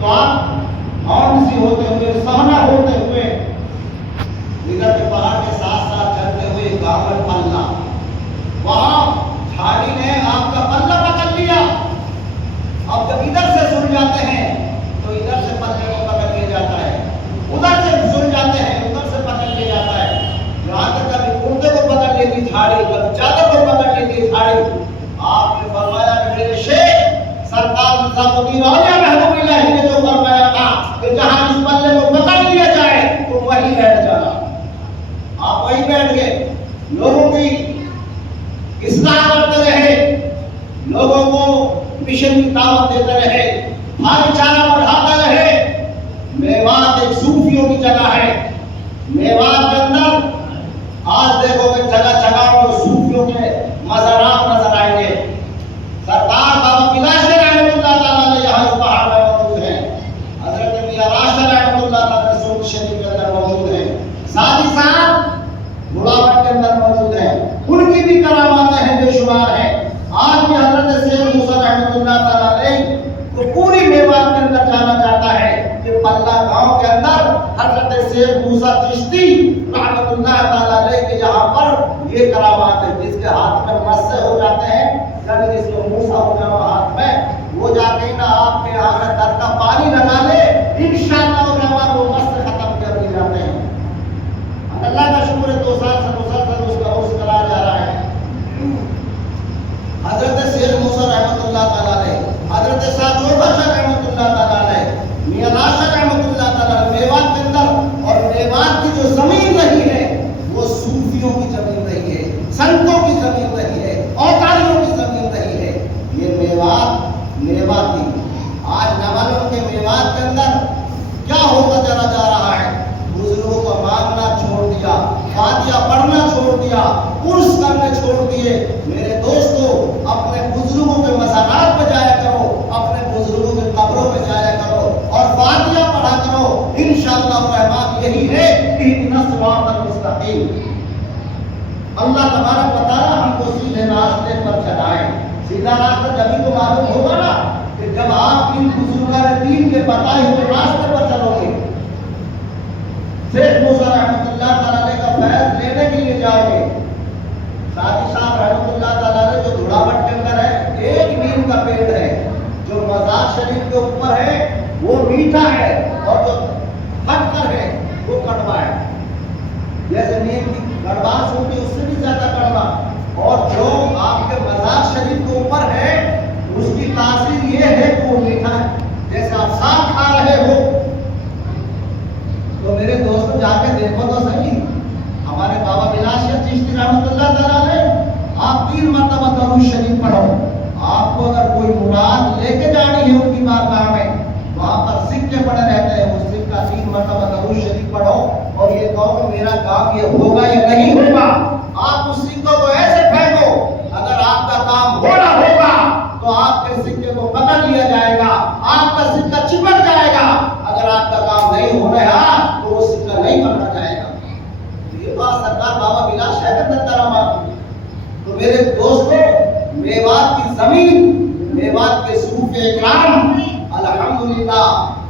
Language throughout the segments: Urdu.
تو آپ ہارن سی ہوتے ہوئے سہنا ہوتے ہوئے ادھر کے پہاڑ کے ساتھ ساتھ چلتے ہوئے گاور پلہ، وہاں جھاڑی نے آپ کا پلہ پکڑ لیا. اب جب ادھر سے سن جاتے ہیں تو ادھر سے پلے کو پکڑ لیا جاتا ہے، ادھر سے سن جاتے ہیں ادھر سے پکڑ لیا جاتا ہے. یہاں تک کبھی کرتے کو پکڑ لیتی جھاڑی، کبھی چادر کو پکڑ لیتی جھاڑی. آپ نے فرمایا کہ میرے شیخ سرکار نظام الدین اولیاء محبوب اللہ نے جو فرمایا تھا کہ جہاں اس پلے کو پکڑ لیا جائے تو وہیں بیٹھ جانا. آپ وہیں بیٹھ گئے، لوگوں کی اصلاح کرتے رہے، لوگوں کو مشن کی دعوت دیتے رہے، بھائی چارہ بڑھاتے رہے. میوات ایک صوفیوں کی جگہ ہے. میوات کے اندر آج دیکھو کہ جگہ جگہ پر صوفیوں کے مزارات نظر آئیں گے. سرکار بابا بلاش رحمۃ اللہ تعالیٰ نے یہاں اس پہاڑ میں موجود ہیں. حضرت میاں راشد رحمۃ اللہ تعالیٰ سعود شریف کے اندر موجود ہیں. ساتھ ہی ساتھ بڑاوٹ کے اندر موجود ہیں. ان کی بھی کراماتیں ہیں بے شمار ہیں. آج بھی حضرت سید موسیٰ رحمۃ اللہ تعالیٰ علیہ تو پوری میوات کے اندر جانا چاہتا ہے کہ پلہ گاؤں کے اندر حضرت سید موسیٰ چشتی رحمۃ اللہ تعالیٰ علیہ کے یہاں پر یہ کرامات ہے. جس کے ہاتھ میں مسے ہو جاتے ہیں، یعنی جس کو موسیٰ ہو جاؤ ہاتھ میں، وہ جاتے ہیں نا آپ کے یہاں میں در کا پانی لگا لے، انشاءاللہ الرحمن وہ مسے ختم کر دی جاتے ہیں. اللہ کا شکر ہے 2 سال سے مسلسل اس کا عرص کرا جا رہا ہے. حضرت سید موسیٰ رحمۃ اللہ تعالیٰ علیہ، حضرت ساچوڑا شاہ رحمۃ اللہ تعالیٰ علیہ، میاں راشد رحمۃ اللہ تعالیٰ علیہ میوات کے اندر، اور میوات کی جو زمین رہی ہے وہ صوفیوں کی زمین رہی ہے، سنتوں کی زمین رہی ہے، اوتاریوں کی زمین رہی ہے. یہ میوات تھی. آج نوالوں کے میوات کے اندر کیا ہوتا چلا جا رہا ہے؟ بزرگوں کو ماننا چھوڑ دیا، فاتحہ پڑھنا چھوڑ دیا، عرس کرنے چھوڑ دیے. میرے دوستو، اپنے بزرگوں کے مزارات پہ جایا کرو، اپنے بزرگوں کے قبروں پہ جایا کرو اور فاتحہ پڑھا کرو. انشاءاللہ الرحمن یہی ہے اہدنا الصراط المستقیم. اللہ تبارک و تعالی ہم کو سیدھے راستے پر چلائے. سیدھا راستہ جبھی تو معلوم ہوگا نا کہ جب آپ ان بزرگان دین کے بتائے ہوئے راستے پر چلو گے. شیخ موسیٰ رحمۃ اللہ تعالیٰ علیہ کا فیض لینے کے لیے جاؤ گے. ساتھی صاحب رحمۃ اللہ تعالیٰ علیہ جو دھڑاوٹ کے اندر ہے، 1 نیم کا پیڑ ہے جو مزار شریف کے اوپر ہے، وہ میٹھا ہے، اور جو پھٹ کر ہے وہ کڑوا ہے. جیسے نیم کی گڑباس ہوتی ہے اس سے بھی زیادہ کڑوا. اور جو آپ کے مزار شریف کے اوپر ہے اس کی تاثیر یہ ہے کہ وہ میٹھا ہے. جیسے آپ ساگ کھا رہے ہو تو میرے دوستوں جا کے دیکھو تو صحیح. ہمارے بابا بلاش چشتی رحمۃ اللہ تعالیٰ علیہ، آپ 3 مرتبہ درود شریف پڑھو. آپ کو اگر کوئی مراد لے کے جانی ہے ان کی بارگاہ میں، وہاں پر سکے پڑے رہتے ہیں، اس سکہ 3 مرتبہ درود شریف پڑھو اور یہ کہو کہ میرا کام یہ ہوگا یا نہیں ہوگا. آپ اس سکے کو ایسے پھینکو، اگر آپ کا کام ہونا ہوگا تو آپ کے سکے کو پکڑ لیا جائے گا، آپ کا سکہ چپک جائے گا. اگر آپ کا کام نہیں ہو رہا تو وہ سکہ نہیں پکڑا جائے گا. یہ بات سرکار بابا بلاش ہے کہ کرامات. تو میرے دوستوں، میوات کی زمین، میوات کے صوف اکرام، الحمدللہ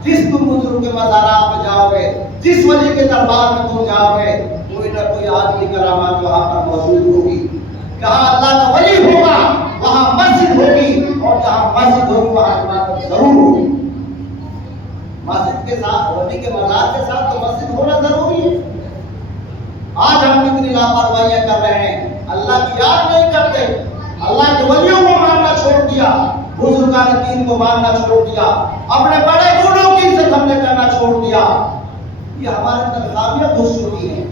جس تم بزرگ کے مزارات پہ جاؤ گے، جس ولی کے دربار میں تم جاؤ گے، کوئی نہ کوئی آدمی کرامات وہاں پر موجود ہوگی. جہاں اللہ کا ولی ہوگا وہاں مسجد ہوگی، اور جہاں مسجد ہوگی وہاں عبادت ضرور ہوگی. مسجد کے ساتھ، ولی کے مزار کے ساتھ تو مسجد ہونا ضروری ہے. آج ہم کتنی لاپرواہیاں کر رہے ہیں، اللہ کی یاد نہیں کرتے، اللہ کے ولیوں کو ماننا چھوڑ دیا، بزرگان دین کو ماننا چھوڑ دیا، اپنے بڑے بوڑھوں کی عزت ہم نے کرنا چھوڑ دیا. یہ ہمارے اندر خامیاں گھس چکی ہیں.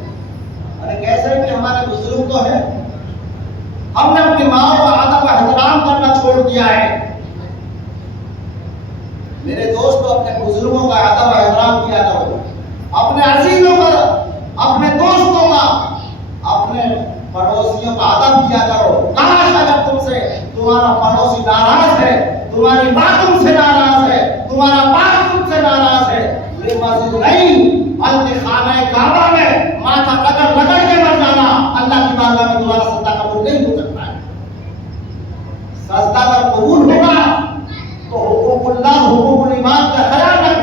ارے کیسے کہ ہمارے بزرگ تو ہیں، ہم نے اپنی ماں کا ادب و احترام کرنا چھوڑ دیا ہے. میرے دوستو، اپنے بزرگوں کا ادب و احترام کیا کرو، اپنے عزیزوں کا، اپنے دوستوں کا، اپنے پڑوسیوں کا ادب کیا کرو. کاش اگر تم سے تمہارا پڑوسی ناراض ہے، تمہاری ماں تم سے ناراض ہے، تمہارا باپ تم سے ناراض ہے، یہ مسجد نہیں بلکہ خانہ کعبہ میں ماتھا رگڑ کے مر جانا اللہ کی بارگاہ میں تمہارا سجدہ قبول نہیں ہو سکتا ہے. سجدہ اگر قبول ہوگا تو حقوق اللہ، حقوق العباد کا خیال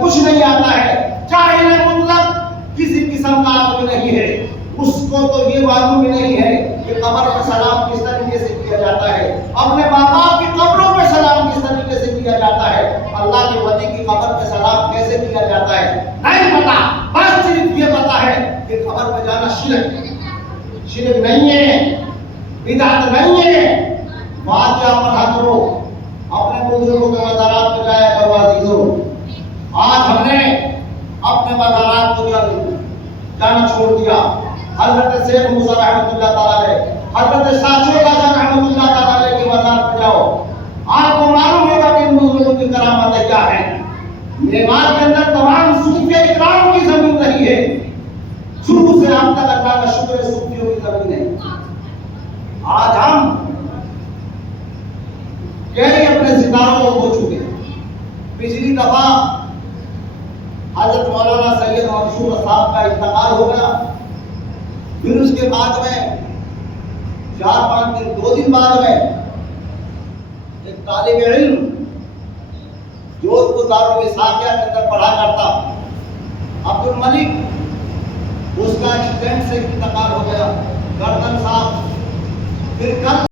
کچھ نہیں آتا ہے، جاہل مطلق کسی قسم کا آدمی نہیں ہے، اس کو تو یہ معلوم ہی نہیں ہے کہ قبر پر سلام کس طریقے سے کیا جاتا ہے، اپنے ماں باپ کی قبروں پہ سلام کس طریقے سے کیا جاتا ہے، اللہ کے ولی کی قبر پہ سلام کیسے کیا جاتا ہے نہیں پتا، بس صرف یہ پتا ہے کہ قبر پہ جانا شرک نہیں ہے، بدعت نہیں ہے۔ واقعہ پڑھا کرو، اپنے بزرگوں کے مزارات پہ جایا کرو عزیزو۔ آج ہم نے اپنے مزارات کو جانا چھوڑ دیا۔ حضرت شیخ موسیٰ رحمۃ اللہ تعالیٰ علیہ، حضرت ساچو کا رحمۃ اللہ تعالیٰ علیہ کے مزار پہ جاؤ، آپ کو معلوم ہوگا کہ ان بزرگوں کی کرامتیں کیا ہے۔ میوات کے اندر تمام صوفیہ اکرام کی زمین رہی ہے، شروع سے اب تک اللہ کا شکر ہے صوفیوں کی زمین ہے۔ آج ہم کئی اپنے ستاروں کو کھو چکے۔ پچھلی دفعہ حضرت مولانا سید منصور صاحب کا انتقال ہو گیا، پھر اس کے بعد میں 4-5 دن 2 دن بعد میں ایک طالب علم جودھپور دارالمساقیہ کے اندر پڑھا کرتا عبد الملک، اس کا ایکسیڈنٹ سے انتقال ہو گیا، گردن صاحب۔ پھر کل